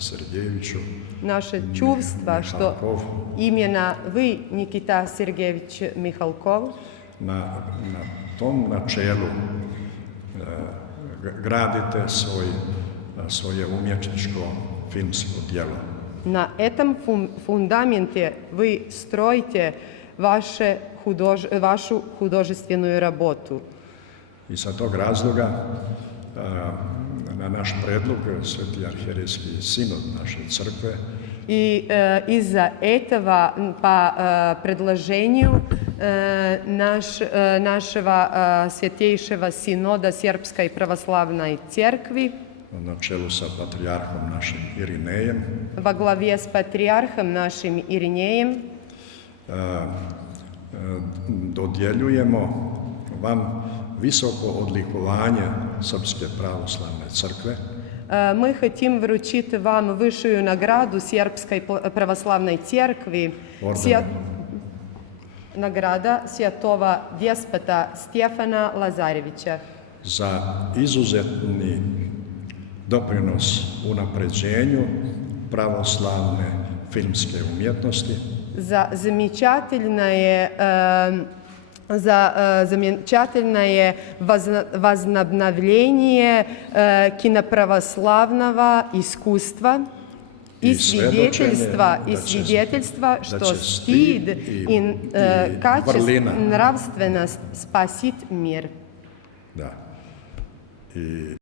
Sergejeviću, Naše čuvstva što imena vi, Nikita Sergejević Mihalkov, na tom načelu gradite svoje umjetničko filmsko djelo. Na этом фундаменте вы строите vašu художественную работу. I sa tog razloga na naš predlog Sveti arhijerejski sinod naše crkve И из-за этого по предложению нашего Святейшего Синода Сербской Православной Церкви na čelu sa patrijarhom našim Irinejem во главе с патриархом нашим Иринеем dodjeljujemo vam visoko odlikovanje Srpske pravoslavne crkve. Мы хотим вручить вам высшую награду Сербской православной церкви, награда святого деспота Стефана Лазаревича. Za izuzetni doprinos unapređenju pravoslavne filmske umjetnosti. За замечательное возобновление киноправославного искусства и свидетельства, что стид и нравственность спасит мир. Da.